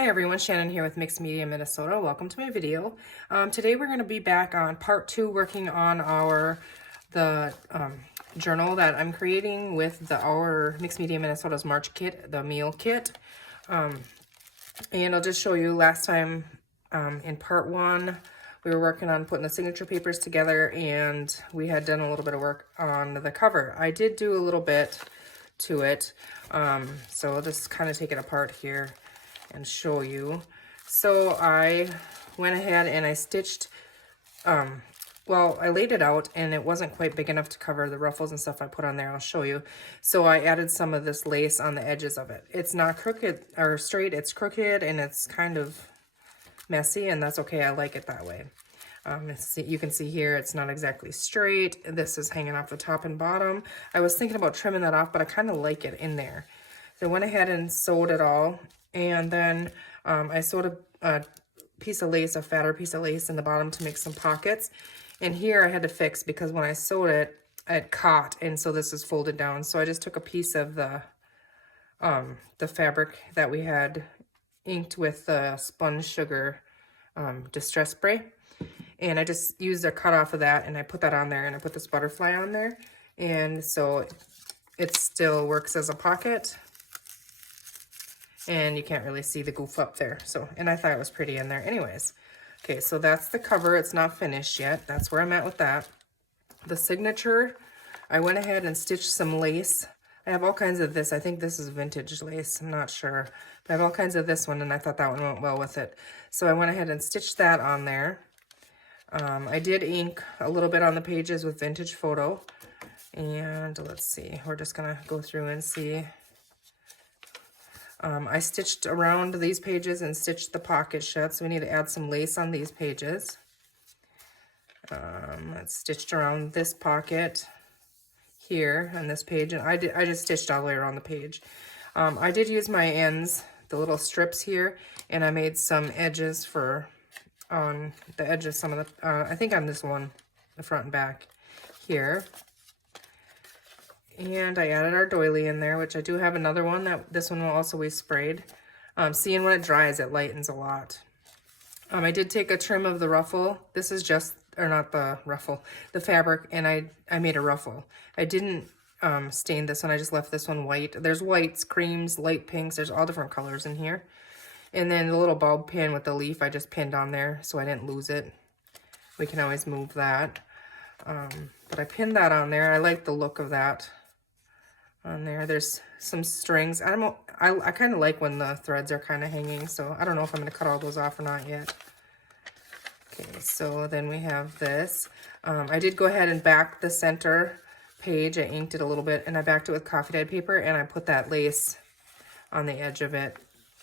Hi everyone, Shannon here with Mixed Media Minnesota. Welcome to my video. Today we're going to be back on part 2 working on the journal that I'm creating with our Mixed Media Minnesota's March kit, the Miel kit. And I'll just show you last time in part 1 we were working on putting the signature papers together and we had done a little bit of work on the cover. I did do a little bit to it, so I'll just kind of take it apart here and show you. So I went ahead and I stitched, well, I laid it out and it wasn't quite big enough to cover the ruffles and stuff I put on there. I'll show you. So I added some of this lace on the edges of it. It's not crooked or straight, it's crooked and it's kind of messy, and that's okay. I like it that way. You can see here it's not exactly straight. This is hanging off the top and bottom. I was thinking about trimming that off, but I kind of like it in there. So I went ahead and sewed it all. And then I sewed a piece of lace, a fatter piece of lace in the bottom to make some pockets. And here I had to fix because when I sewed it, it caught, and so this is folded down. So I just took a piece of the fabric that we had inked with the Spun Sugar Distress Spray. And I just used a cut off of that and I put that on there and I put this butterfly on there. And so it still works as a pocket. And you can't really see the goof up there. So, and I thought it was pretty in there anyways. Okay, so that's the cover. It's not finished yet. That's where I'm at with that. The signature, I went ahead and stitched some lace. I have all kinds of this. I think this is vintage lace. I'm not sure. But I have all kinds of this one, and I thought that one went well with it. So I went ahead and stitched that on there. I did ink a little bit on the pages with Vintage Photo. And let's see. We're just going to go through and see. I stitched around these pages and stitched the pocket shut, so we need to add some lace on these pages. I stitched around this pocket here on this page, and I just stitched all the way around the page. I did use my ends, the little strips here, and I made some edges on the edge of some of the, I think on this one, the front and back here. And I added our doily in there, which I do have another one. This one will also be sprayed. Seeing when it dries, it lightens a lot. I did take a trim of the ruffle. This is just, or not the ruffle, the fabric, and I made a ruffle. I didn't stain this one. I just left this one white. There's whites, creams, light pinks. There's all different colors in here. And then the little bulb pin with the leaf, I just pinned on there so I didn't lose it. We can always move that. But I pinned that on there. I like the look of that on there. There's some strings. I kind of like when the threads are kind of hanging, so I don't know if I'm going to cut all those off or not yet. Okay, so then we have this. I did go ahead and back the center page. I inked it a little bit and I backed it with coffee dyed paper, and I put that lace on the edge of it,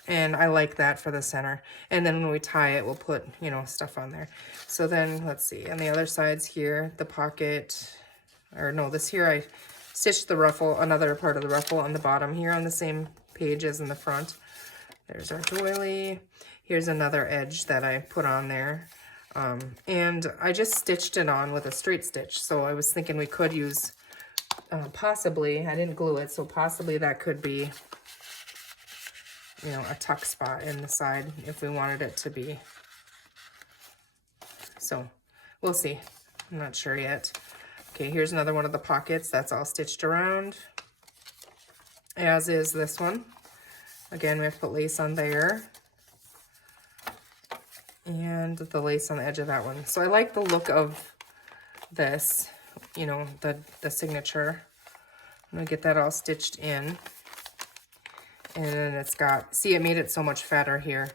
and I like that for the center. And then when we tie it, we'll put, you know, stuff on there. So then let's see, on the other sides here, the pocket, or no, this here I stitched the ruffle, another part of the ruffle on the bottom here on the same page as in the front. There's our doily. Here's another edge that I put on there. And I just stitched it on with a straight stitch. So I was thinking we could use, possibly, I didn't glue it, so possibly that could be, you know, a tuck spot in the side if we wanted it to be. So we'll see. I'm not sure yet. Okay, here's another one of the pockets. That's all stitched around, as is this one. Again, we have to put lace on there. And the lace on the edge of that one. So I like the look of this, you know, the signature. I'm gonna get that all stitched in. And then it's got, see, it made it so much fatter here,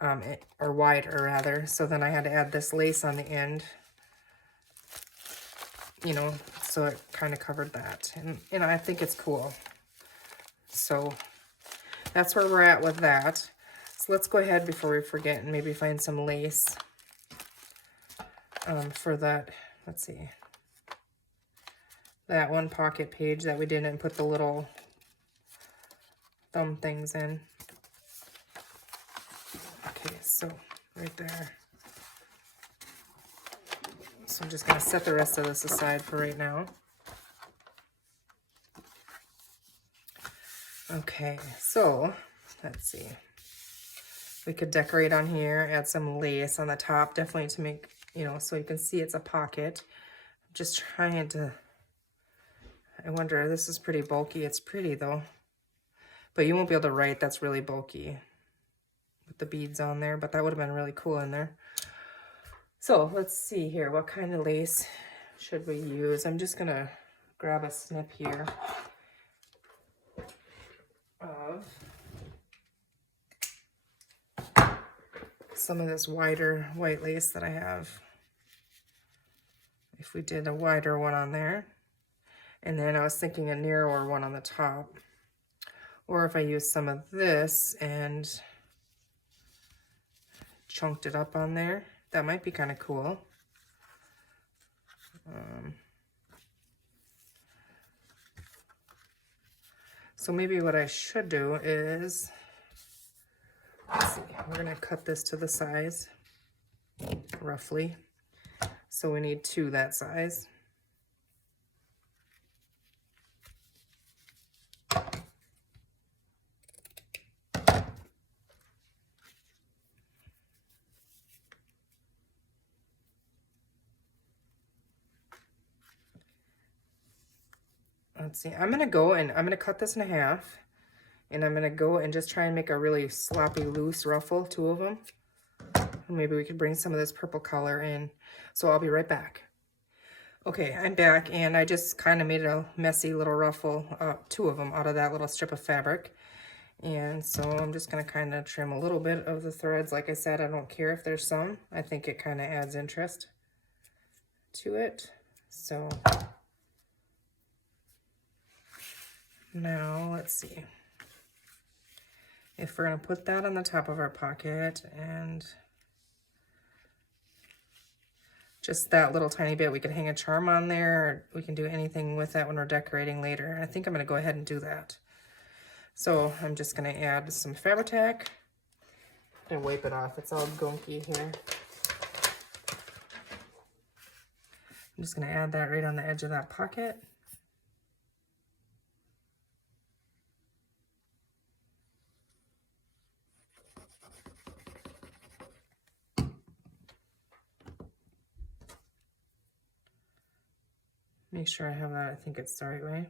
or wider rather. So then I had to add this lace on the end, you know, so it kind of covered that. And I think it's cool. So that's where we're at with that. So let's go ahead before we forget and maybe find some lace for that. Let's see. That one pocket page that we didn't put the little thumb things in. Okay, so right there. So I'm just going to set the rest of this aside for right now. Okay, so let's see. We could decorate on here, add some lace on the top, definitely to make, you know, so you can see it's a pocket. Just trying to, I wonder, this is pretty bulky. It's pretty though, but you won't be able to write. That's really bulky with the beads on there, but that would have been really cool in there. So let's see here. What kind of lace should we use? I'm just gonna grab a snip here of some of this wider white lace that I have. If we did a wider one on there, and then I was thinking a narrower one on the top, or if I use some of this and chunked it up on there, that might be kind of cool. So maybe what I should do is, let's see, we're gonna cut this to the size, roughly. So we need 2 that size. Let's see, I'm gonna go and I'm gonna cut this in half, and I'm gonna go and just try and make a really sloppy loose ruffle, 2 of them. Maybe we could bring some of this purple color in. So I'll be right back. Okay, I'm back, and I just kind of made a messy little ruffle, 2 of them out of that little strip of fabric. And so I'm just gonna kind of trim a little bit of the threads. Like I said, I don't care if there's some. I think it kind of adds interest to it. So now let's see. If we're gonna put that on the top of our pocket and just that little tiny bit, we could hang a charm on there, or we can do anything with that when we're decorating later. I think I'm gonna go ahead and do that. So I'm just gonna add some Fabri-Tac and wipe it off. It's all gunky here. I'm just gonna add that right on the edge of that pocket. Make sure I have that, I think it's the right way.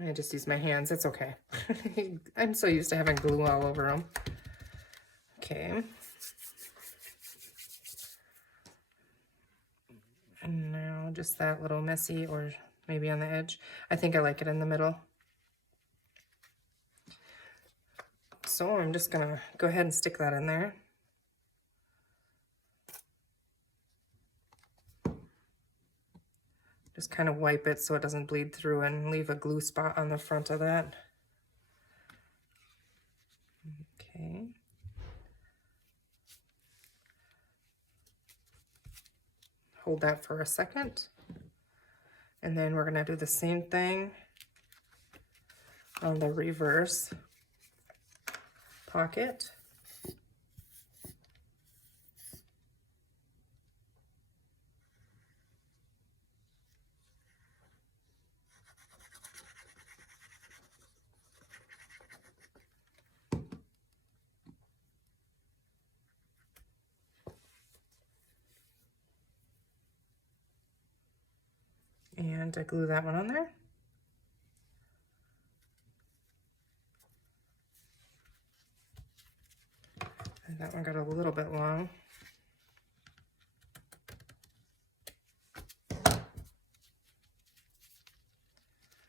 I just use my hands, it's okay. I'm so used to having glue all over them. Okay. And now just that little messy, or maybe on the edge. I think I like it in the middle. So I'm just gonna go ahead and stick that in there. Just kind of wipe it so it doesn't bleed through and leave a glue spot on the front of that. Okay. Hold that for a second. And then we're gonna do the same thing on the reverse pocket. And I glue that one on there. And that one got a little bit long.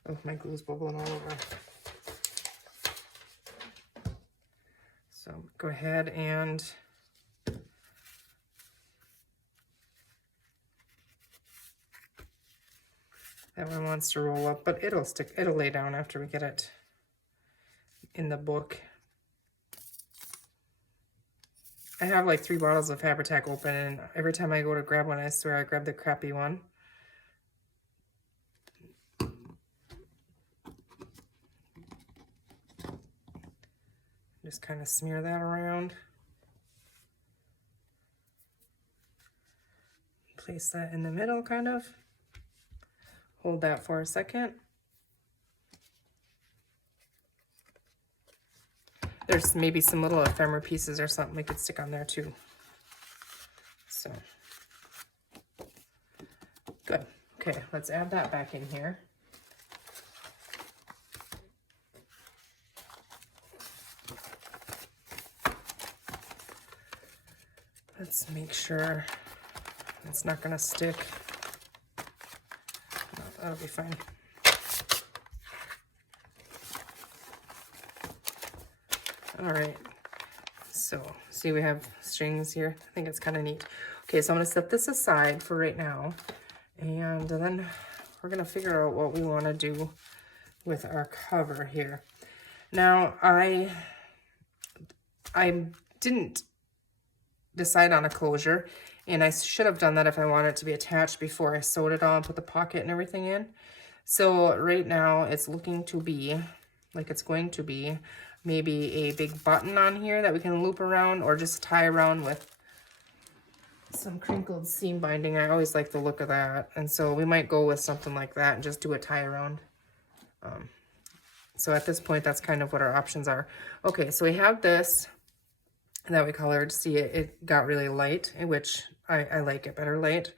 Oh, my glue's bubbling all over. So go ahead and that one wants to roll up, but it'll stick, it'll lay down after we get it in the book. I have like 3 bottles of Fabri-Tac open, and every time I go to grab one, I swear I grab the crappy one. Just kind of smear that around. Place that in the middle, kind of. Hold that for a second. There's maybe some little ephemera pieces or something we could stick on there too. So, good. Okay, let's add that back in here. Let's make sure it's not going to stick. No, that'll be fine. All right. So, see we have strings here. I think it's kind of neat. Okay, so I'm going to set this aside for right now. And then we're going to figure out what we want to do with our cover here. Now, I didn't decide on a closure, and I should have done that if I wanted it to be attached before I sewed it all and put the pocket and everything in. So right now it's looking to be like it's going to be maybe a big button on here that we can loop around, or just tie around with some crinkled seam binding. I always like the look of that, and so we might go with something like that and just do a tie around. So at this point, that's kind of what our options are. Okay, so we have this that we colored. See, it got really light, which I like it better light.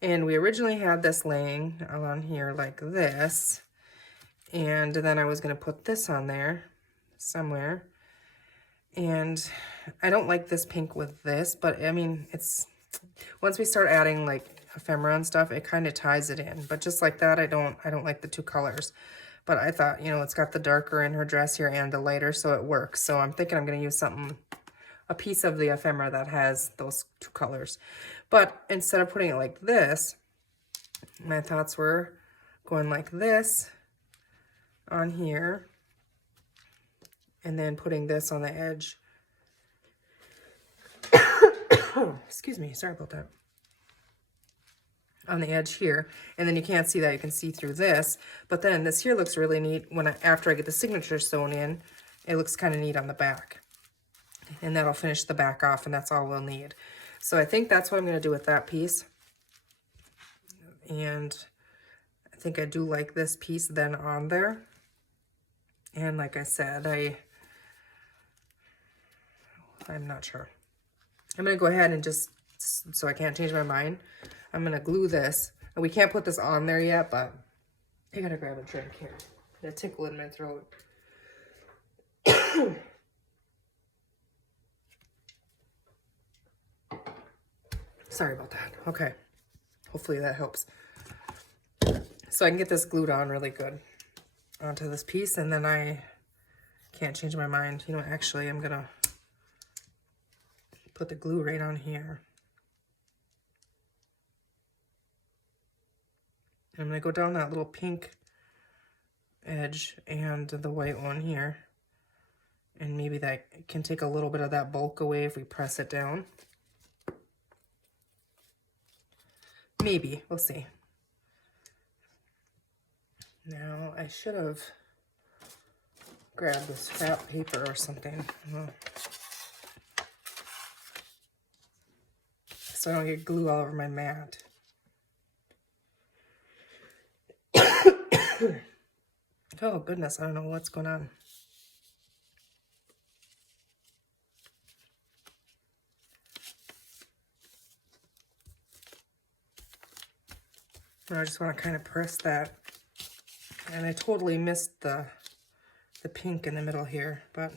And we originally had this laying on here like this, and then I was going to put this on there somewhere. And I don't like this pink with this, but I mean, it's once we start adding like ephemera and stuff, it kind of ties it in. But just like that, I don't like the two colors. But I thought, you know, it's got the darker in her dress here and the lighter, so it works. So I'm thinking I'm going to use something, a piece of the ephemera that has those two colors. But instead of putting it like this, my thoughts were going like this on here, and then putting this on the edge. Oh, excuse me, sorry about that. On the edge here, and then you can't see that, you can see through this, but then this here looks really neat when after I get the signature sewn in. It looks kind of neat on the back, and that'll finish the back off, and that's all we'll need. So I think that's what I'm going to do with that piece, and I think I do like this piece then on there. And like I said, I'm not sure. I'm going to go ahead and just, so I can't change my mind, I'm going to glue this. And we can't put this on there yet, but I got to grab a drink here. I tickle in my throat. Sorry about that. Okay. Hopefully that helps. So I can get this glued on really good onto this piece, and then I can't change my mind. You know, actually, I'm going to put the glue right on here. I'm going to go down that little pink edge and the white one here. And maybe that can take a little bit of that bulk away if we press it down. Maybe. We'll see. Now, I should have grabbed this fat paper or something. So I don't get glue all over my mat. Oh, goodness, I don't know what's going on. I just want to kind of press that. And I totally missed the pink in the middle here, but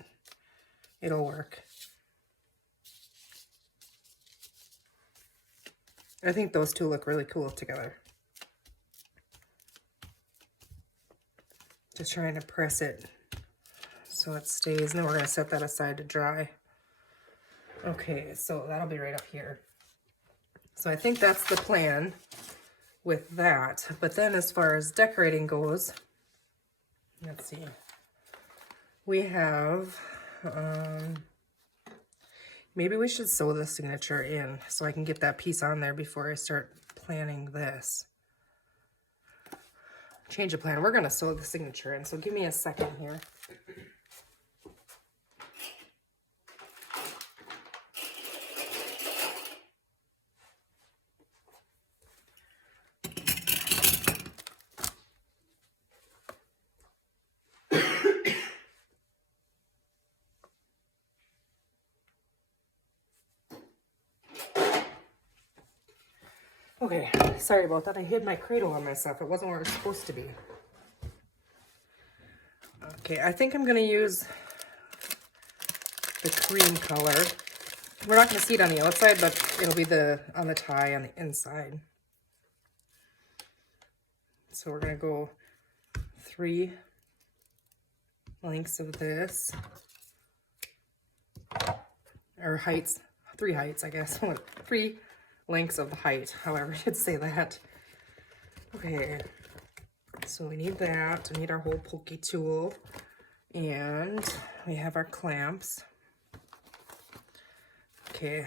it'll work. I think those two look really cool together. Just trying to press it so it stays, and then we're going to set that aside to dry. Okay, so that'll be right up here. So I think that's the plan with that. But then as far as decorating goes, let's see. We have, maybe we should sew the signature in so I can get that piece on there before I start planning this. Change of plan. We're going to sew the signature in, so give me a second here. Okay, sorry about that. I hid my cradle on myself. It wasn't where it was supposed to be. Okay, I think I'm going to use the cream color. We're not going to see it on the outside, but it'll be on the tie on the inside. So we're going to go 3 lengths of this. Or heights. 3 heights, I guess. 3 lengths of the height, however you'd say that. Okay, so we need that. We need our hole pokey tool. And we have our clamps. Okay,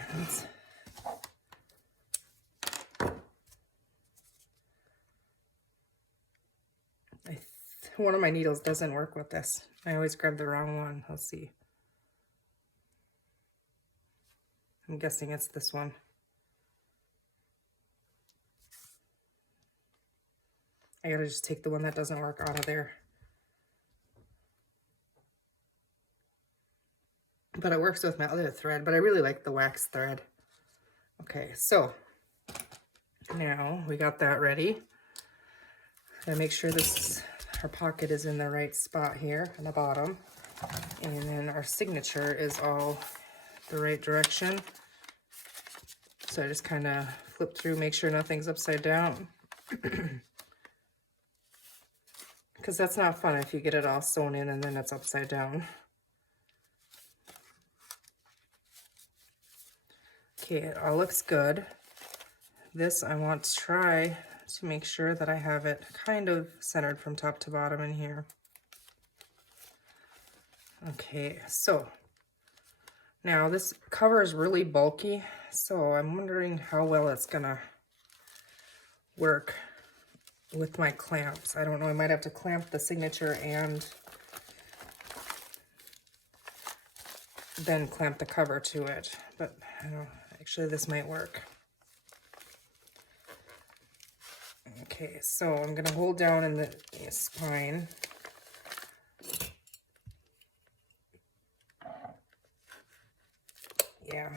one of my needles doesn't work with this. I always grab the wrong one. Let's see. I'm guessing it's this one. I gotta just take the one that doesn't work out of there. But it works with my other thread, but I really like the wax thread. Okay, so now we got that ready. Gotta make sure our pocket is in the right spot here on the bottom. And then our signature is all the right direction. So I just kind of flip through, make sure nothing's upside down. Because that's not fun if you get it all sewn in and then it's upside down. Okay, it all looks good. This I want to try to make sure that I have it kind of centered from top to bottom in here. Okay, so now this cover is really bulky, so I'm wondering how well it's gonna work with my clamps. I don't know, I might have to clamp the signature and then clamp the cover to it, but I don't know, actually this might work. Okay, so I'm gonna hold down in the spine. Yeah,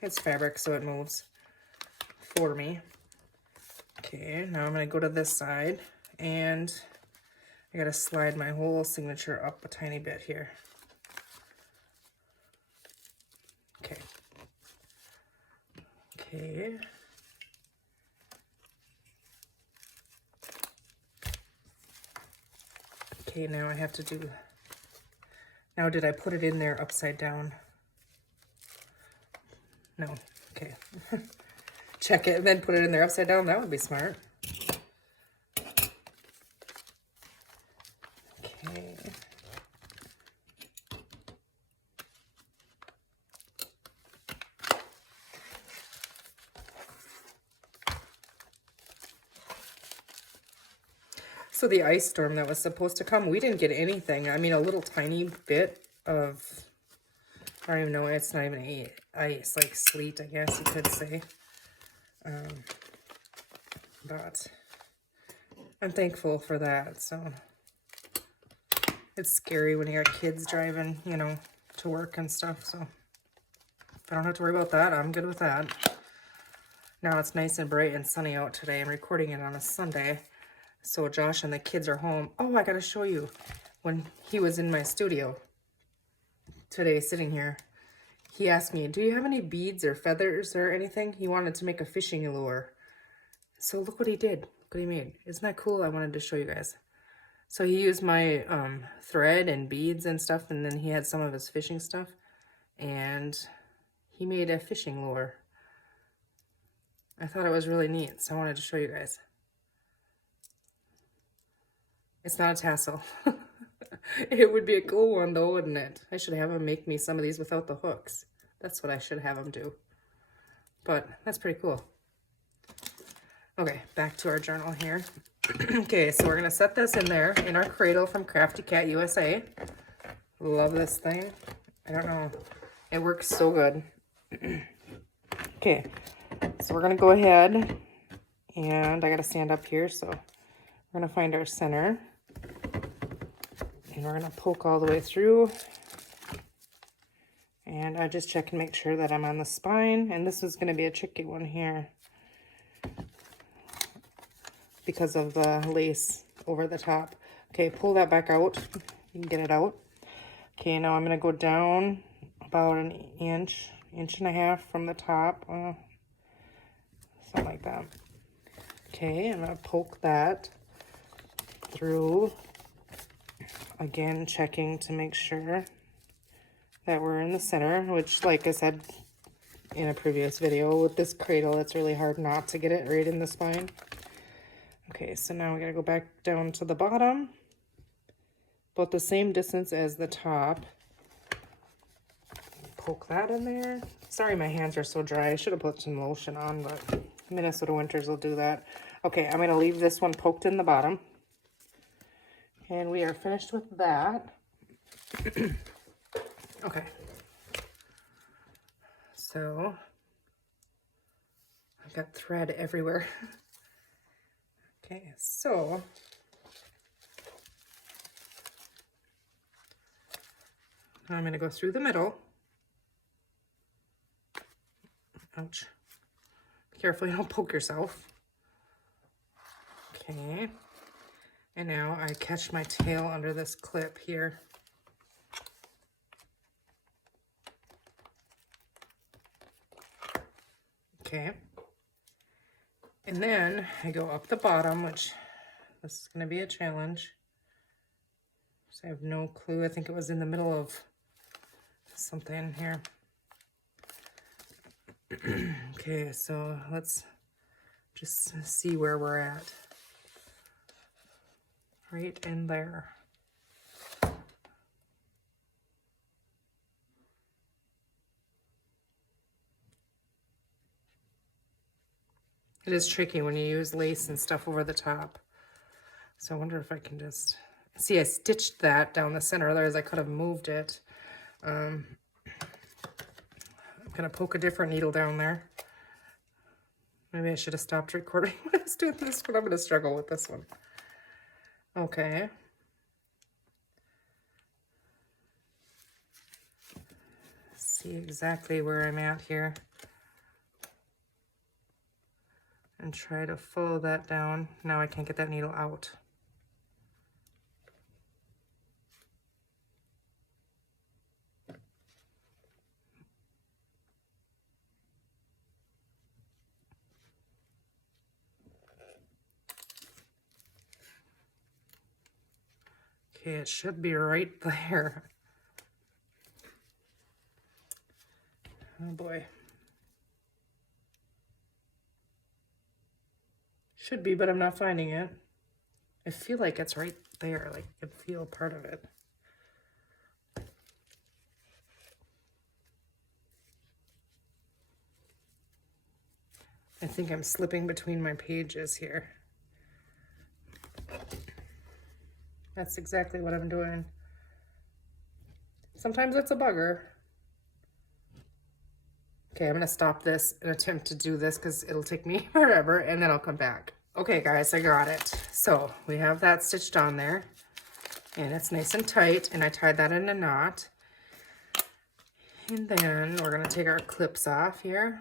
it's fabric, so it moves for me. Okay, now I'm gonna go to this side, and I gotta slide my whole signature up a tiny bit here. Okay. Okay. Okay, now I have to do, now did I put it in there upside down? No, okay. Check it and then put it in there upside down, that would be smart. Okay. So the ice storm that was supposed to come, we didn't get anything. I mean, a little tiny bit of, I don't even know, it's not even ice, like sleet, I guess you could say. But I'm thankful for that. So it's scary when you got kids driving, you know, to work and stuff. So if I don't have to worry about that, I'm good with that. Now it's nice and bright and sunny out today. I'm recording it on a Sunday. So Josh and the kids are home. Oh, I gotta show you. When he was in my studio today, sitting here, he asked me, do you have any beads or feathers or anything? He wanted to make a fishing lure. So look what he did. Look what he made. Isn't that cool? I wanted to show you guys. So he used my thread and beads and stuff, and then he had some of his fishing stuff. And he made a fishing lure. I thought it was really neat, so I wanted to show you guys. It's not a tassel. It would be a cool one though, wouldn't it? I should have him make me some of these without the hooks. That's what I should have him do. But that's pretty cool. Okay, back to our journal here. Okay, so we're gonna set this in there in our cradle from Crafty Cat USA. Love this thing. I don't know. It works so good. Okay, so we're gonna go ahead and I gotta stand up here, so we're gonna find our center. And we're going to poke all the way through. And I just check and make sure that I'm on the spine. And this is going to be a tricky one here. because of the lace over the top. Okay, pull that back out. You can get it out. Okay, now I'm going to go down about an inch, inch and a half from the top. Something like that. Okay, I'm going to poke that through. Again, checking to make sure that we're in the center, which, like I said in a previous video, with this cradle, it's really hard not to get it right in the spine. Okay, so now we gotta go back down to the bottom, about the same distance as the top. Poke that in there. Sorry, my hands are so dry. I should have put some lotion on, but Minnesota winters will do that. Okay, I'm gonna leave this one poked in the bottom. And we are finished with that. Okay. So, I've got thread everywhere. Okay, so now I'm going to go through the middle. Ouch. Be careful you don't poke yourself. Okay. And now I catch my tail under this clip here. Okay. And then I go up the bottom, which this is going to be a challenge. So I have no clue. I think it was in the middle of something here. Okay, so let's just see where we're at. Right in there. It is tricky when you use lace and stuff over the top. So I wonder if I can just... See, I stitched that down the center, otherwise I could have moved it. I'm going to poke a different needle down there. Maybe I should have stopped recording when I was doing this, but I'm going to struggle with this one. Okay. See exactly where I'm at here. And try to follow that down. Now I can't get that needle out. Okay, it should be right there. Oh boy. Should be, but I'm not finding it. I feel like it's right there, like I can feel part of it. I think I'm slipping between my pages here. That's exactly what I'm doing. Sometimes it's a bugger. Okay, I'm gonna stop this and attempt to do this because it'll take me forever, and then I'll come back. Okay guys, I got it. So we have that stitched on there and it's nice and tight, and I tied that in a knot. And then we're gonna take our clips off here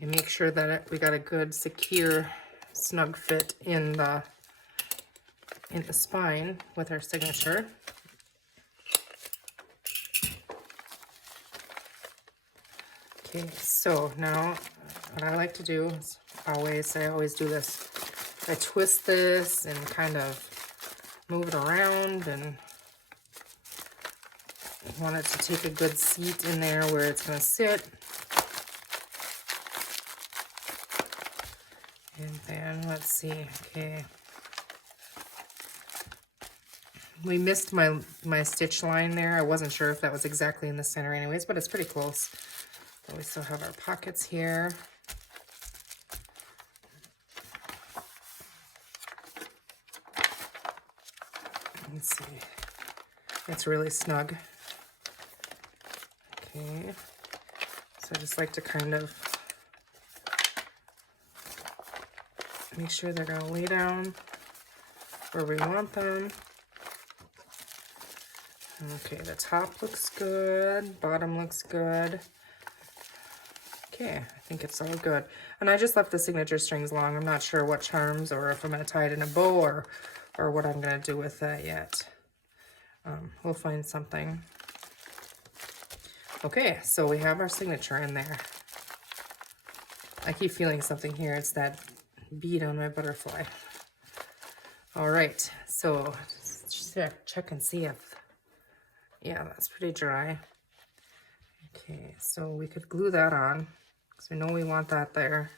and make sure that we got a good, secure, snug fit in the spine with our signature. Okay, so now what I like to do is I always do this. I twist this and kind of move it around, and I want it to take a good seat in there where it's going to sit. And then let's see, okay. We missed my stitch line there. I wasn't sure if that was exactly in the center anyways, but it's pretty close. But we still have our pockets here. Let's see. It's really snug. Okay. So I just like to kind of make sure they're going to lay down where we want them. Okay, the top looks good, bottom looks good. Okay, I think it's all good. And I just left the signature strings long. I'm not sure what charms or if I'm going to tie it in a bow or what I'm going to do with that yet. We'll find something. Okay, so we have our signature in there. I keep feeling something here. It's that bead on my butterfly. All right, so just check and see if, yeah, that's pretty dry. Okay, so we could glue that on because we know we want that there.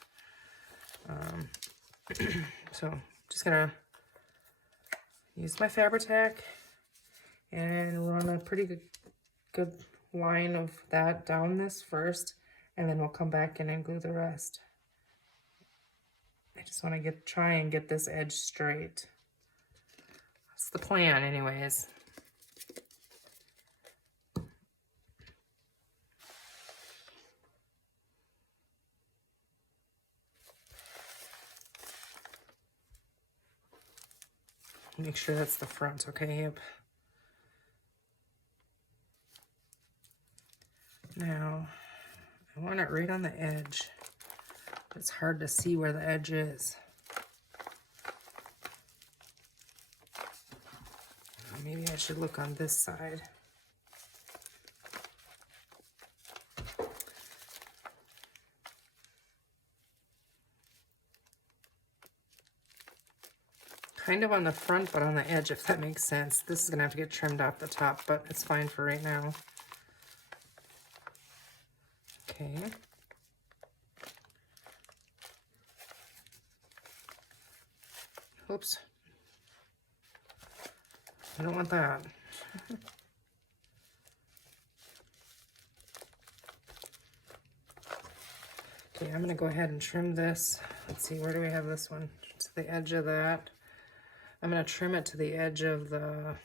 So I'm just gonna use my Fabri-Tac and run a pretty good line of that down this first, and then we'll come back in and glue the rest. I just want to try and get this edge straight. That's the plan anyways. Make sure that's the front, okay? Yep. Now, I want it right on the edge. It's hard to see where the edge is. Maybe I should look on this side. Kind of on the front, but on the edge, if that makes sense. This is gonna have to get trimmed off the top, but it's fine for right now. Okay. Oops. I don't want that. Okay, I'm gonna go ahead and trim this. Let's see, where do we have this one? To the edge of that. I'm gonna trim it to the edge of the,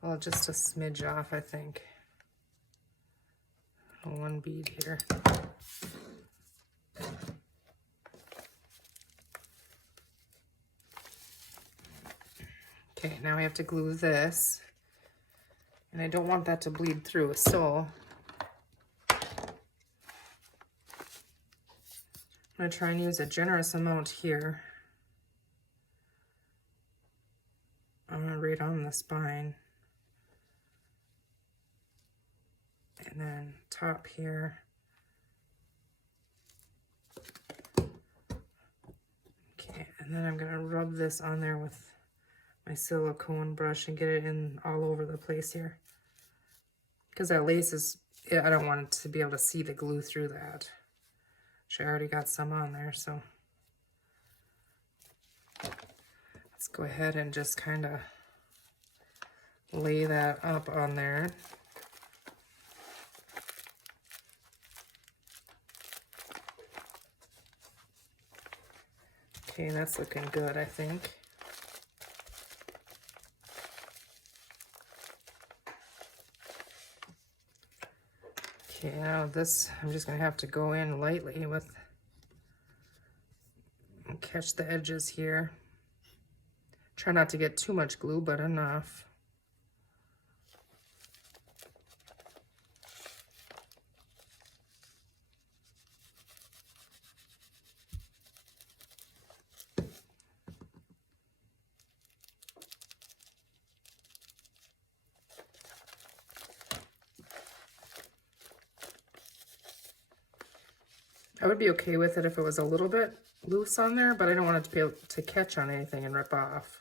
well, just a smidge off, I think. One bead here. Okay, now we have to glue this. And I don't want that to bleed through, so I'm gonna try and use a generous amount here. Right on the spine. And then top here. Okay, and then I'm gonna rub this on there with my silicone brush and get it in all over the place here. Because that lace is, I don't want it to be able to see the glue through that. She already got some on there, so. Let's go ahead and just kind of lay that up on there. Okay, that's looking good, I think. Okay, now this, I'm just gonna have to go in lightly with, catch the edges here. Try not to get too much glue, but enough. I would be okay with it if it was a little bit loose on there, but I don't want it to be able to catch on anything and rip off.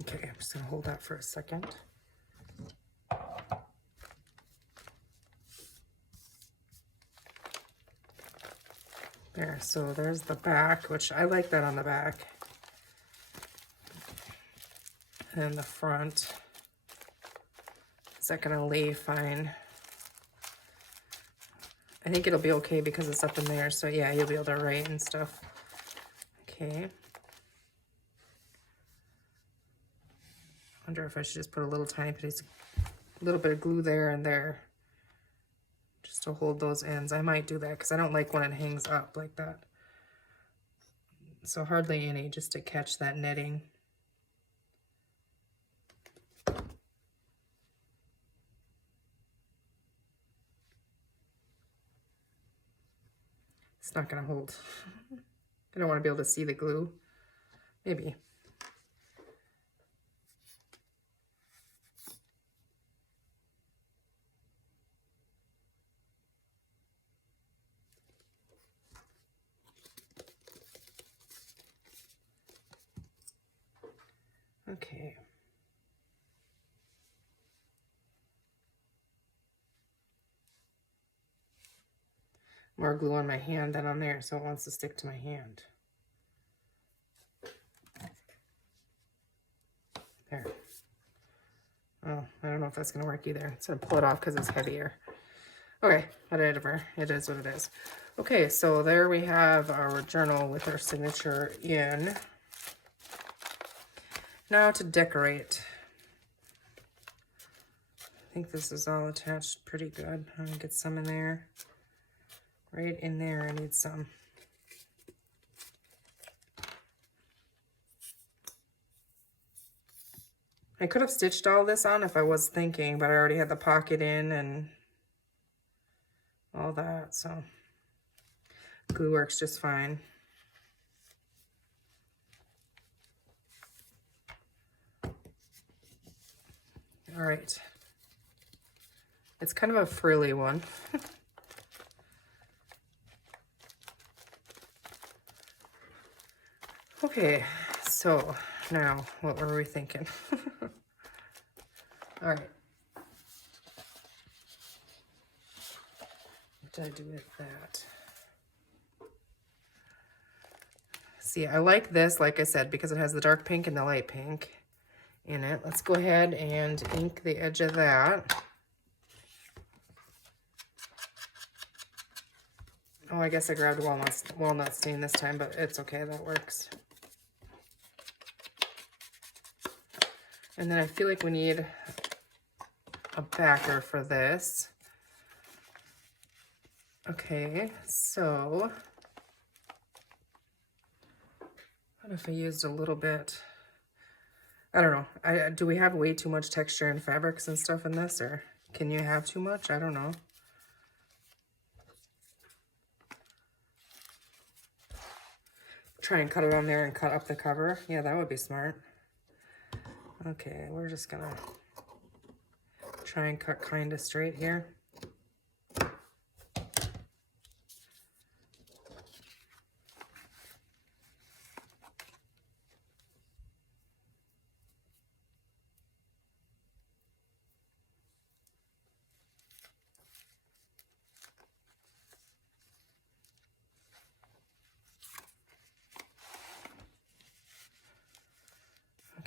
Okay, I'm just gonna hold that for a second. There, so there's the back, which I like that on the back. And the front. Is that gonna lay fine? I think it'll be okay because it's up in there, so yeah, you'll be able to write and stuff. Okay. Wonder if I should just put a little tiny piece, a little bit of glue there and there. just to hold those ends. I might do that because I don't like when it hangs up like that. So hardly any, just to catch that knitting. It's not gonna hold. I don't want to be able to see the glue. Maybe. Okay. More glue on my hand than on there, so it wants to stick to my hand. There. Oh, I don't know if that's going to work either. It's going to pull it off because it's heavier. Okay, whatever. It is what it is. Okay, so there we have our journal with our signature in. Now to decorate. I think this is all attached pretty good. I'm going to get some in there. Right in there, I need some. I could have stitched all this on if I was thinking, but I already had the pocket in and all that, so glue works just fine. All right. It's kind of a frilly one. Okay, so now what were we thinking? All right. What did I do with that? See, I like this, like I said, because it has the dark pink and the light pink in it. Let's go ahead and ink the edge of that. Oh, I guess I grabbed walnut stain this time, but it's okay, that works. And then I feel like we need a backer for this. Okay, so what if I used a little bit? I don't know. Do we have way too much texture and fabrics and stuff in this, or can you have too much? I don't know. Try and cut it on there and cut up the cover. Yeah, that would be smart. Okay, we're just gonna try and cut kind of straight here.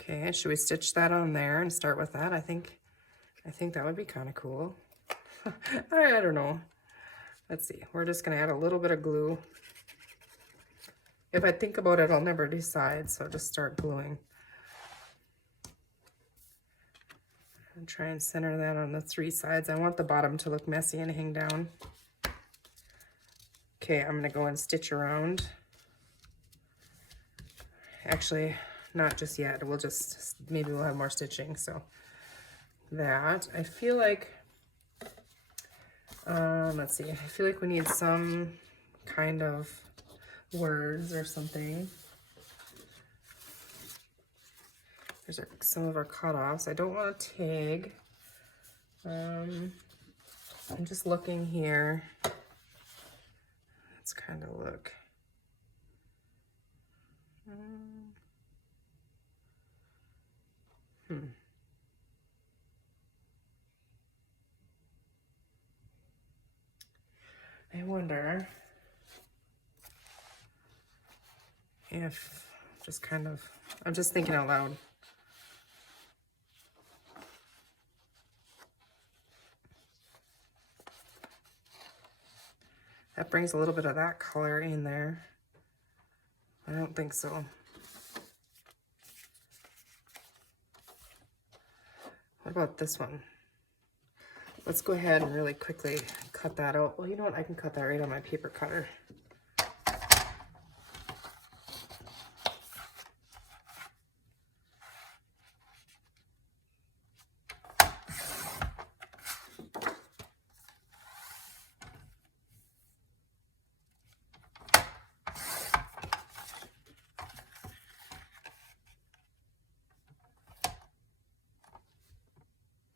Okay, should we stitch that on there and start with that? I think that would be kind of cool. I don't know. Let's see. We're just going to add a little bit of glue. If I think about it, I'll never decide, so just start gluing. And try and center that on the 3 sides. I want the bottom to look messy and hang down. Okay, I'm going to go and stitch around. Actually, not just yet. Maybe we'll have more stitching, so that. I feel like, let's see, I feel like we need some kind of words or something. There's some of our cutoffs. I don't want to tag. I'm just looking here. Let's kind of look. I wonder if I'm just thinking out loud. That brings a little bit of that color in there. I don't think so. What about this one? Let's go ahead and really quickly cut cut that out. Well, you know what? I can cut that right on my paper cutter.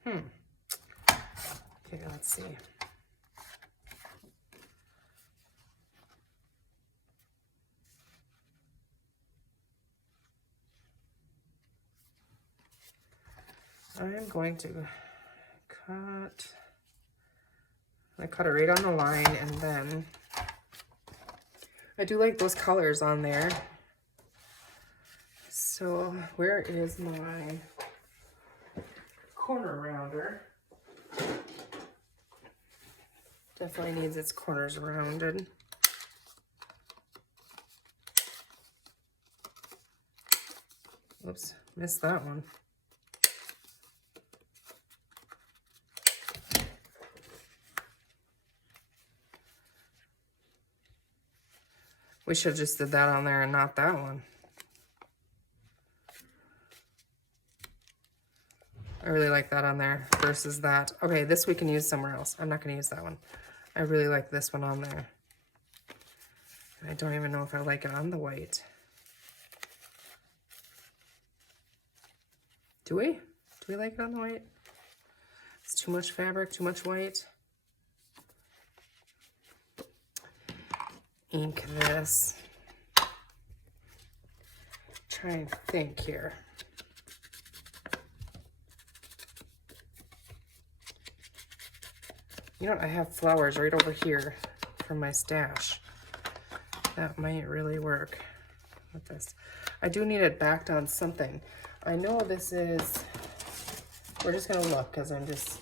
Okay, let's see. I'm going to I cut it right on the line, and then I do like those colors on there. So where is my corner rounder? Definitely needs its corners rounded. Oops, missed that one. We should have just did that on there and not that one. I really like that on there versus that. Okay, this we can use somewhere else. I'm not going to use that one. I really like this one on there. I don't even know if I like it on the white. Do we? Do we like it on the white? It's too much fabric, too much white. Ink this. Try and think here. You know what? I have flowers right over here from my stash. That might really work with this. I do need it backed on something. I know this is, we're just gonna look because I'm just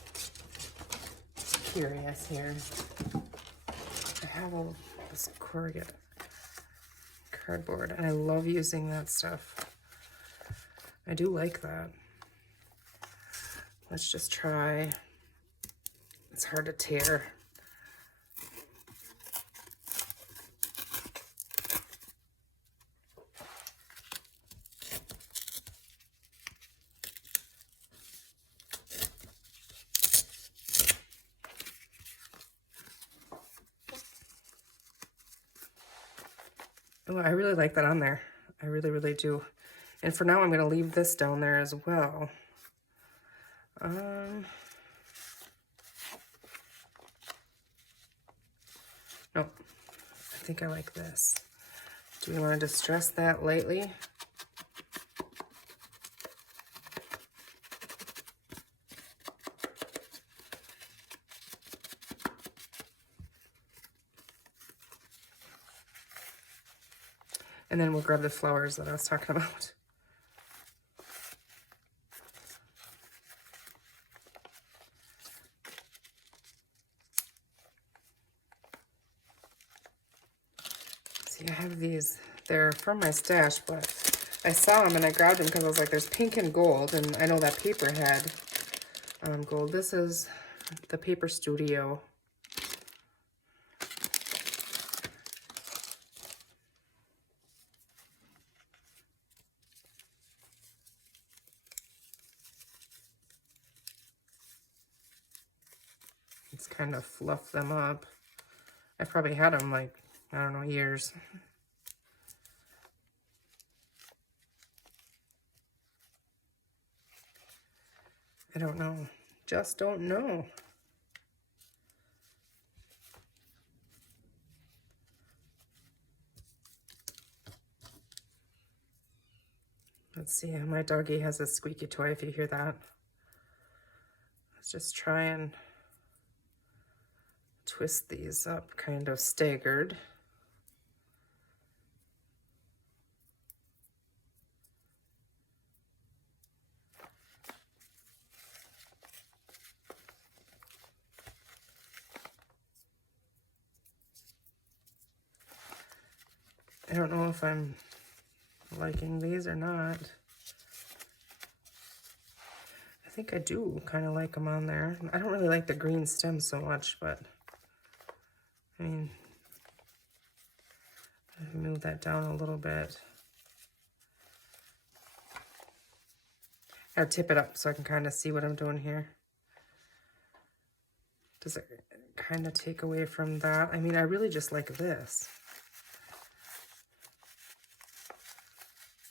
curious here. I have this corrugate cardboard and I love using that stuff. I do like that. Let's just try. It's hard to tear. Oh, I really like that on there. I really, really do. And for now, I'm going to leave this down there as well. No, I think I like this. Do we want to distress that lightly? And then we'll grab the flowers that I was talking about. See, I have these. They're from my stash, but I saw them and I grabbed them because I was like, there's pink and gold, and I know that paper had gold. This is the Paper Studio. It's kind of fluff them up. I've probably had them like, I don't know, years. I don't know. Just don't know. Let's see. My doggy has a squeaky toy, if you hear that. Let's just try and twist these up kind of staggered. I don't know if I'm liking these or not. I think I do kind of like them on there. I don't really like the green stem so much, but I mean, move that down a little bit. I'll tip it up so I can kind of see what I'm doing here. Does it kind of take away from that? I mean, I really just like this.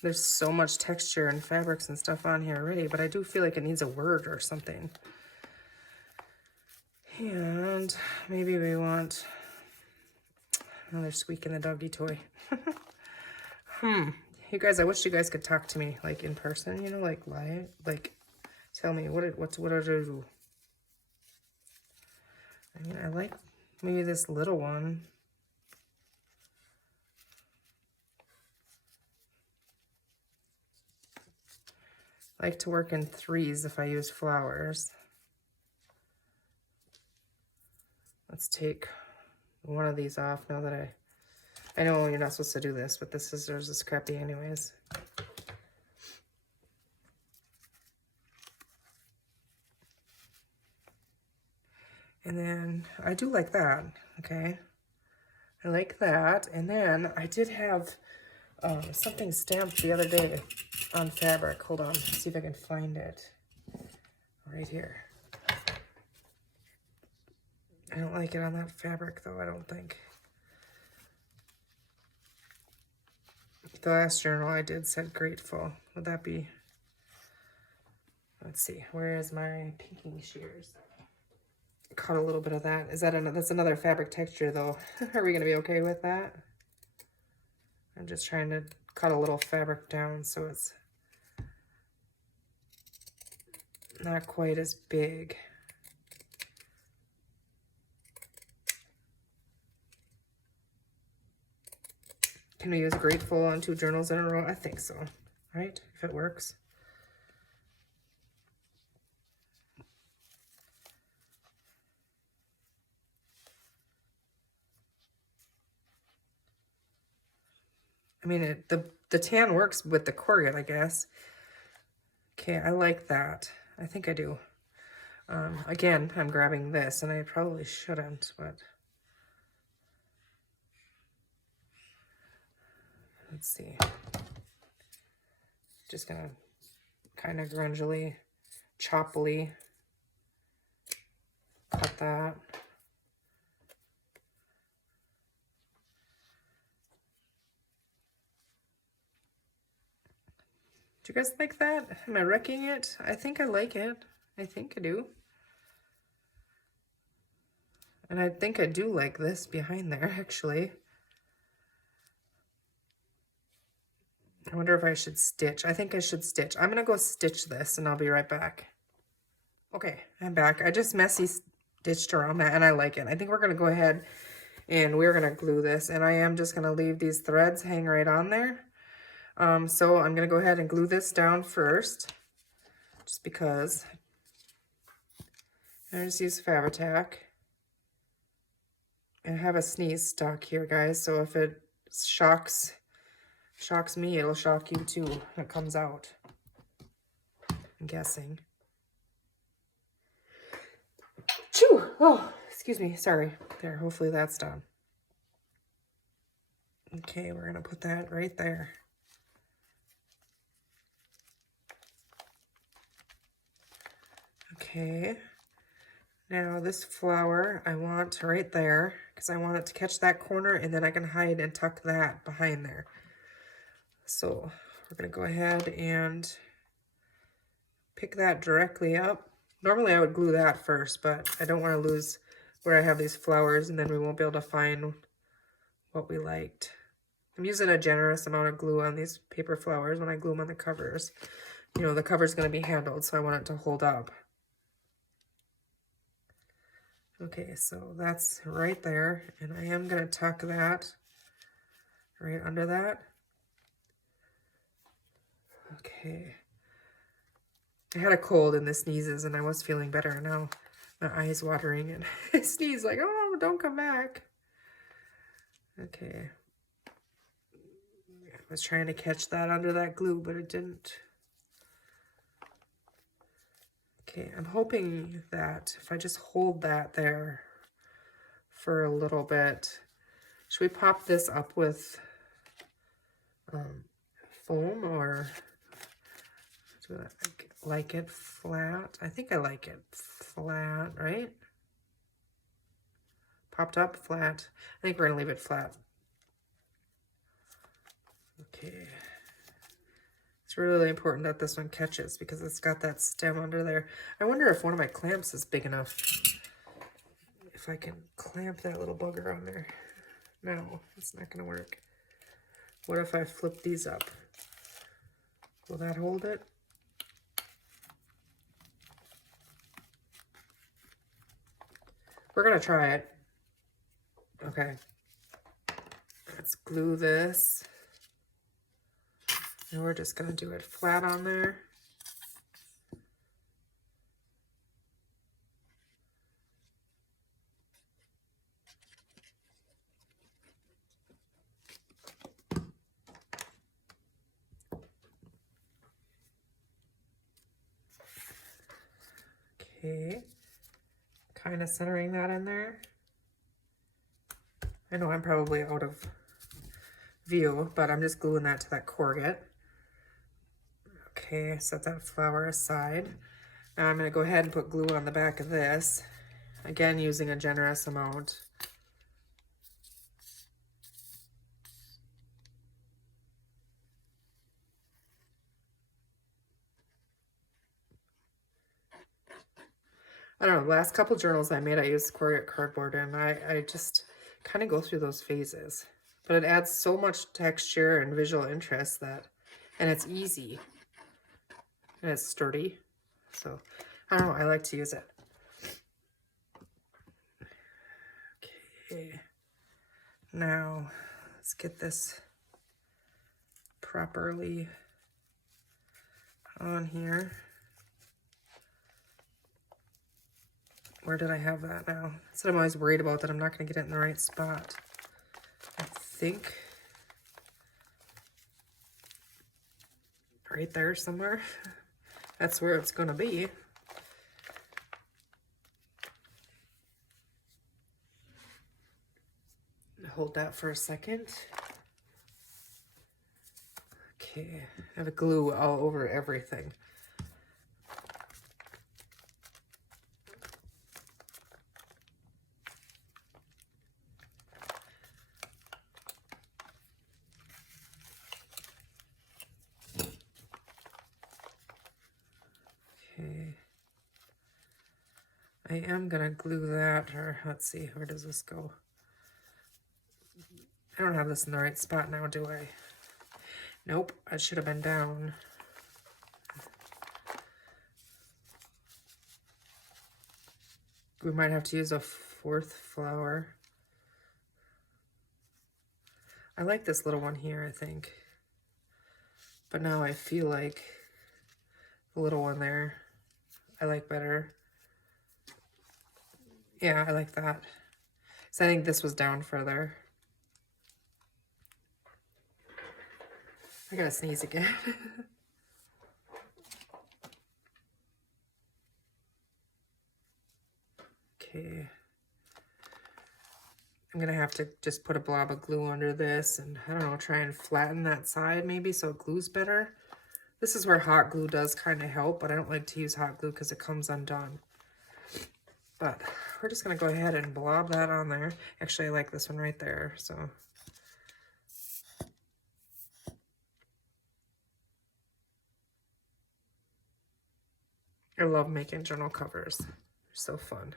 There's so much texture and fabrics and stuff on here already, but I do feel like it needs a word or something. And maybe we want another squeak in the doggy toy. You guys, I wish you guys could talk to me like in person, you know, like live, like tell me what I do. I mean, I like maybe this little one. I like to work in threes if I use flowers. Let's take one of these off now that I know you're not supposed to do this, but the scissors is crappy anyways. And then I do like that, okay? I like that. And then I did have something stamped the other day on fabric. Hold on, let's see if I can find it. Right here. I don't like it on that fabric though, I don't think. The last journal I did said grateful. Would that be? Let's see, where is my pinking shears? Caught a little bit of that. Is that that's another fabric texture though? Are we gonna be okay with that? I'm just trying to cut a little fabric down so it's not quite as big. Can we use grateful on 2 journals in a row? I think so, right? If it works. I mean, the tan works with the corrugate, I guess. Okay, I like that. I think I do. Again, I'm grabbing this, and I probably shouldn't, but let's see. Just gonna kind of grungily, choppily cut that. Do you guys like that? Am I wrecking it? I think I like it. I think I do. And I think I do like this behind there, actually. I wonder if I should stitch. I think I should stitch. I'm going to go stitch this, and I'll be right back. Okay, I'm back. I just messy stitched around that, and I like it. I think we're going to go ahead, and we're going to glue this. And I am just going to leave these threads hang right on there. So I'm going to go ahead and glue this down first, just because. I just use Fabri-Tac. I have a sneeze stuck here, guys, so if it shocks me, it'll shock you too when it comes out, I'm guessing. Chew! Oh, excuse me, sorry. There, hopefully that's done. Okay, we're gonna put that right there. Okay, now this flower I want right there because I want it to catch that corner, and then I can hide and tuck that behind there. So we're gonna go ahead and pick that directly up. Normally I would glue that first, but I don't want to lose where I have these flowers, and then we won't be able to find what we liked. I'm using a generous amount of glue on these paper flowers when I glue them on the covers. You know, the cover's going to be handled, so I want it to hold up. Okay, so that's right there, and I am going to tuck that right under that. Okay. I had a cold and the sneezes, and I was feeling better. Now my eyes watering, and I sneeze like, oh, don't come back. Okay. I was trying to catch that under that glue, but it didn't. Okay, I'm hoping that if I just hold that there for a little bit. Should we pop this up with foam, or do I like it flat? I think I like it flat, right? Popped up, flat. I think we're gonna leave it flat. Okay. It's really important that this one catches because it's got that stem under there. I wonder if one of my clamps is big enough. If I can clamp that little bugger on there. No, it's not gonna work. What if I flip these up? Will that hold it? We're gonna try it. Okay. Let's glue this. And we're just gonna do it flat on there. Okay. Kind of centering that in there. I know I'm probably out of view, but I'm just gluing that to that corrugate. Okay, set that flower aside. Now I'm going to go ahead and put glue on the back of this. Again, using a generous amount. I don't know, the last couple journals I made, I used corrugate cardboard, and I just kind of go through those phases. But it adds so much texture and visual interest and it's easy. And it's sturdy. So, I don't know, I like to use it. Okay. Now, let's get this properly on here. Where did I have that now? That's what I'm always worried about, that I'm not going to get it in the right spot. I think right there somewhere. That's where it's going to be. Hold that for a second. Okay, I have glue all over everything. Okay. I am gonna glue that, or let's see, where does this go? I don't have this in the right spot now, do I? Nope, I should have been down. We might have to use a fourth flower. I like this little one here, I think. But now I feel like the little one there, I like better. Yeah, I like that. So I think this was down further. I gotta sneeze again. Okay. I'm gonna have to just put a blob of glue under this and, I don't know, try and flatten that side maybe so it glues better. This is where hot glue does kind of help, but I don't like to use hot glue because it comes undone. But we're just gonna go ahead and blob that on there. Actually, I like this one right there, so. I love making journal covers. They're so fun.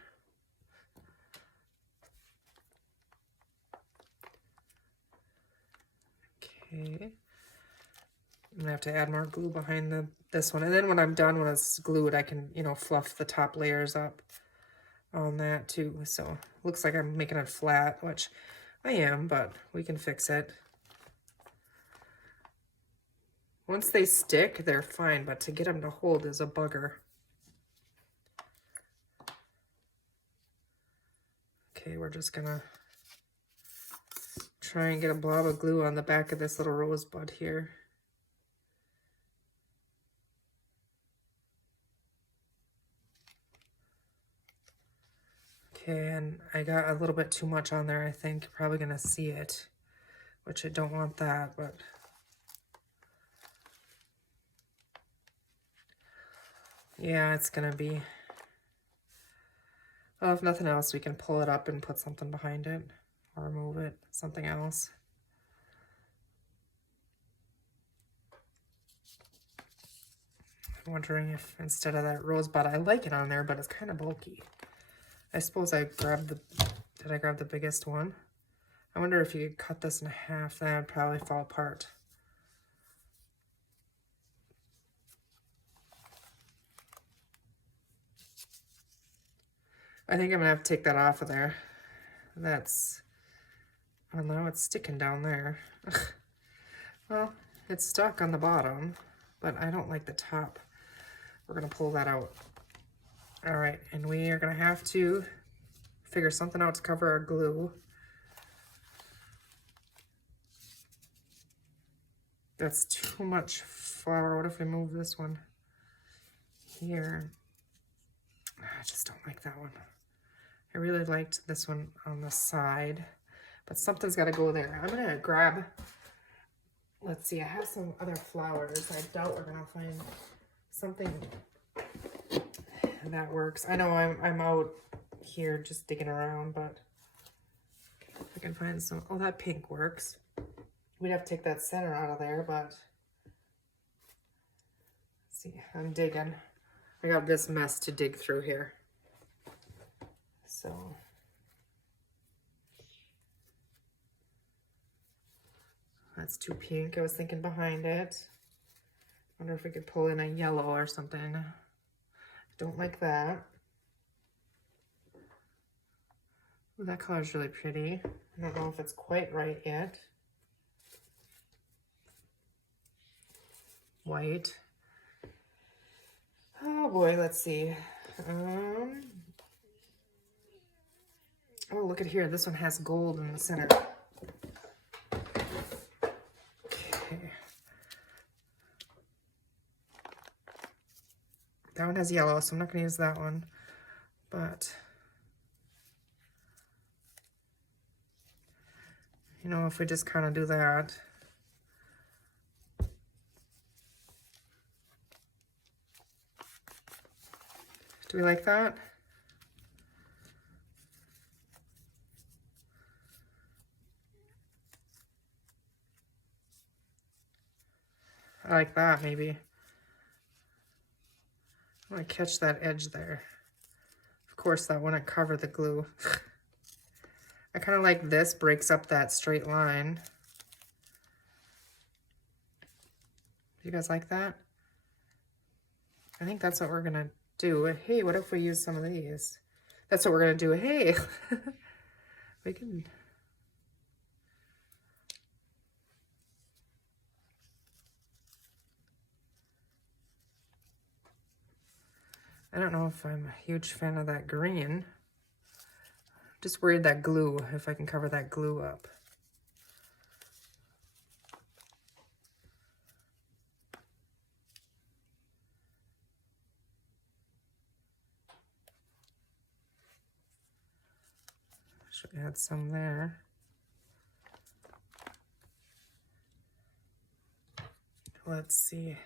Okay. I'm gonna have to add more glue behind this one. And then when I'm done, when it's glued, I can, you know, fluff the top layers up on that too. So looks like I'm making it flat, which I am, but we can fix it. Once they stick, they're fine, but to get them to hold is a bugger. Okay, we're just gonna try and get a blob of glue on the back of this little rosebud here. Okay, and I got a little bit too much on there, I think. You're probably gonna see it, which I don't want that, but yeah, it's gonna be, well, if nothing else, we can pull it up and put something behind it or remove it, something else. I'm wondering if instead of that rosebud, I like it on there, but it's kind of bulky. I suppose I grabbed the, did I grab the biggest one? I wonder if you could cut this in half, that would probably fall apart. I think I'm gonna have to take that off of there. That's, oh no, it's sticking down there. Well, it's stuck on the bottom, but I don't like the top. We're gonna pull that out. All right, and we are gonna have to figure something out to cover our glue. That's too much flour. What if we move this one here? I just don't like that one. I really liked this one on the side, but something's got to go there. I'm gonna grab, let's see, I have some other flowers. I doubt we're gonna find something that works. I know I'm out here just digging around, but if I can find some, oh, that pink works. We'd have to take that center out of there, but let's see, I'm digging. I got this mess to dig through here. So that's too pink. I was thinking behind it. Wonder if we could pull in a yellow or something. Don't like that. Ooh, that color's really pretty. I don't know if it's quite right yet. White. Oh boy, let's see. Oh, look at here. This one has gold in the center. Okay. That one has yellow, so I'm not going to use that one. But, you know, if we just kind of do that. Do we like that? I like that, maybe. I want to catch that edge there. Of course, that wouldn't cover the glue. I kind of like this, breaks up that straight line. Do you guys like that? I think that's what we're going to do. Hey, what if we use some of these? That's what we're going to do. Hey, we can... I don't know if I'm a huge fan of that green. Just worried that glue, if I can cover that glue up. Should add some there. Let's see.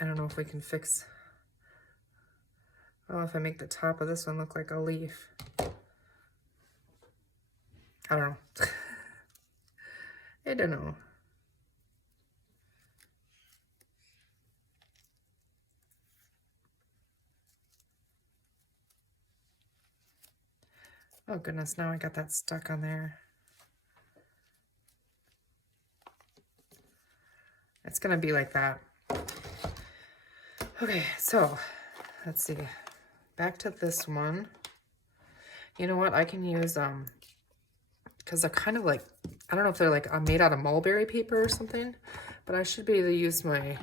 I don't know if we can fix, well, if I make the top of this one look like a leaf. I don't know. I don't know. Oh goodness, now I got that stuck on there. It's gonna be like that. Okay, so let's see. Back to this one. You know what? I can use because they're kind of like, I don't know if they're like made out of mulberry paper or something, but I should be able to use my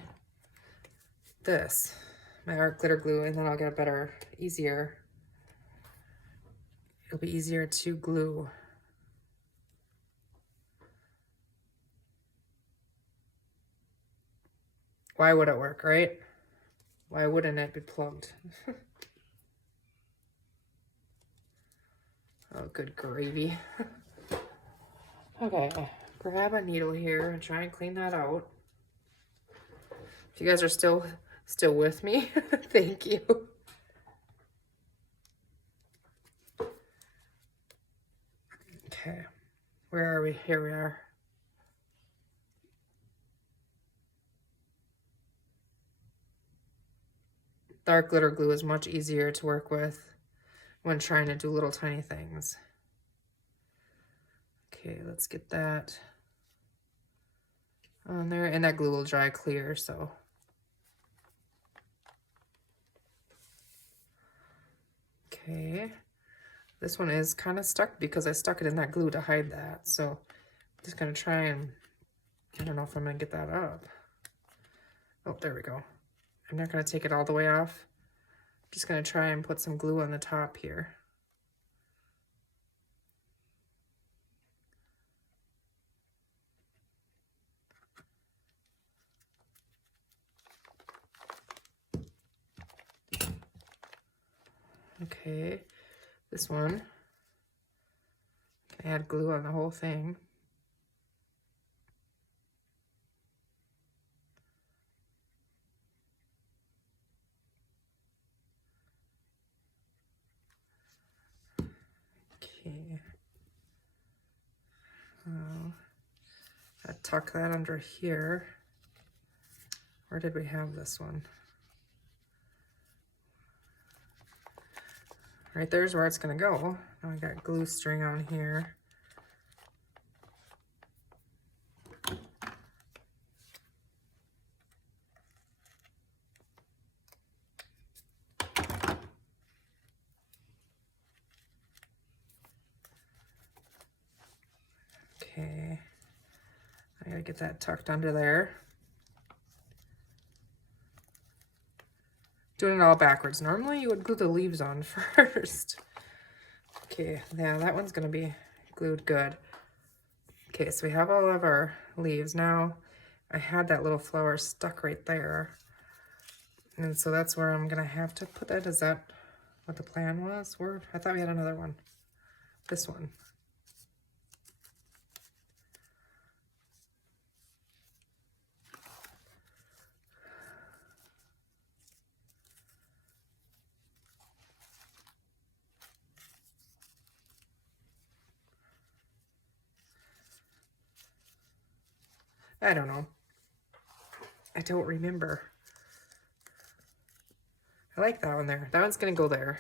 art glitter glue, and then I'll get a better, easier. It'll be easier to glue. Why would it work, right? Why wouldn't it be plugged? Oh, good gravy. Okay, grab a needle here and try and clean that out. If you guys are still with me, thank you. Okay, where are we? Here we are. Dark glitter glue is much easier to work with when trying to do little tiny things. Okay, let's get that on there, and that glue will dry clear, so. Okay, this one is kind of stuck because I stuck it in that glue to hide that, so I'm just gonna try and, I don't know if I'm gonna get that up. Oh, there we go. I'm not gonna take it all the way off. I'm just gonna try and put some glue on the top here. Okay, this one, I add glue on the whole thing. Okay, I tuck that under here. Where did we have this one? Right there's where it's gonna go. Now I got glue string on here. Okay, I gotta get that tucked under there. Doing it all backwards. Normally you would glue the leaves on first. Okay, yeah, that one's gonna be glued good. Okay, so we have all of our leaves. Now, I had that little flower stuck right there. And so that's where I'm gonna have to put that. Is that what the plan was? I thought we had another one. This one. I don't know. I don't remember. I like that one there. That one's gonna go there.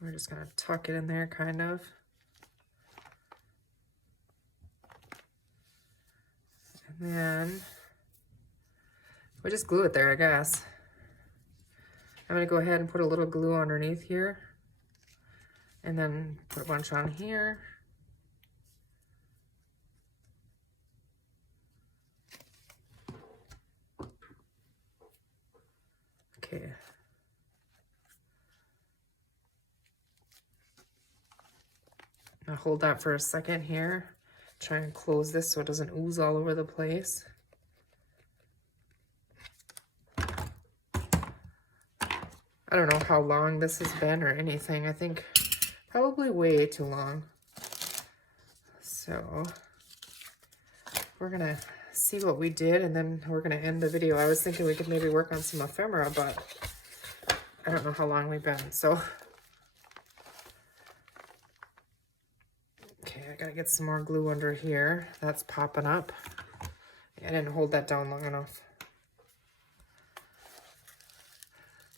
We're just gonna tuck it in there, kind of. And then we just glue it there, I guess. I'm gonna go ahead and put a little glue underneath here, and then put a bunch on here. Okay. I'll hold that for a second here. Try and close this so it doesn't ooze all over the place. I don't know how long this has been or anything. I think probably way too long. So we're gonna see what we did and then we're gonna end the video. I was thinking we could maybe work on some ephemera, but I don't know how long we've been, so. Okay, I gotta get some more glue under here. That's popping up. I didn't hold that down long enough.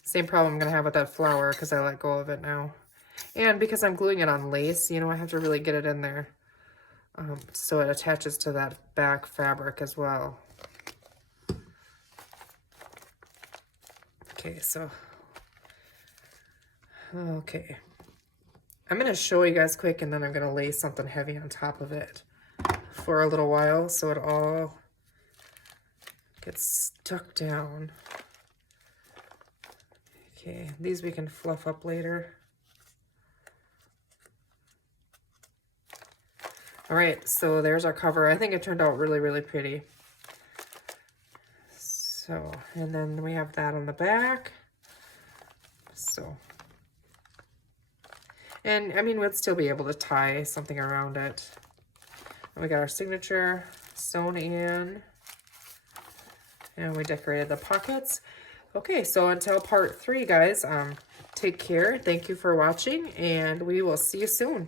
Same problem I'm gonna have with that flower because I let go of it now. And because I'm gluing it on lace, you know, I have to really get it in there so it attaches to that back fabric as well. Okay, so, okay. I'm gonna show you guys quick and then I'm gonna lay something heavy on top of it for a little while so it all gets stuck down. Okay, these we can fluff up later. All right, so there's our cover. I think it turned out really, really pretty. So, and then we have that on the back. So, and I mean, we'd still be able to tie something around it. And we got our signature sewn in. And we decorated the pockets. Okay, so until part 3, guys, take care. Thank you for watching, and we will see you soon.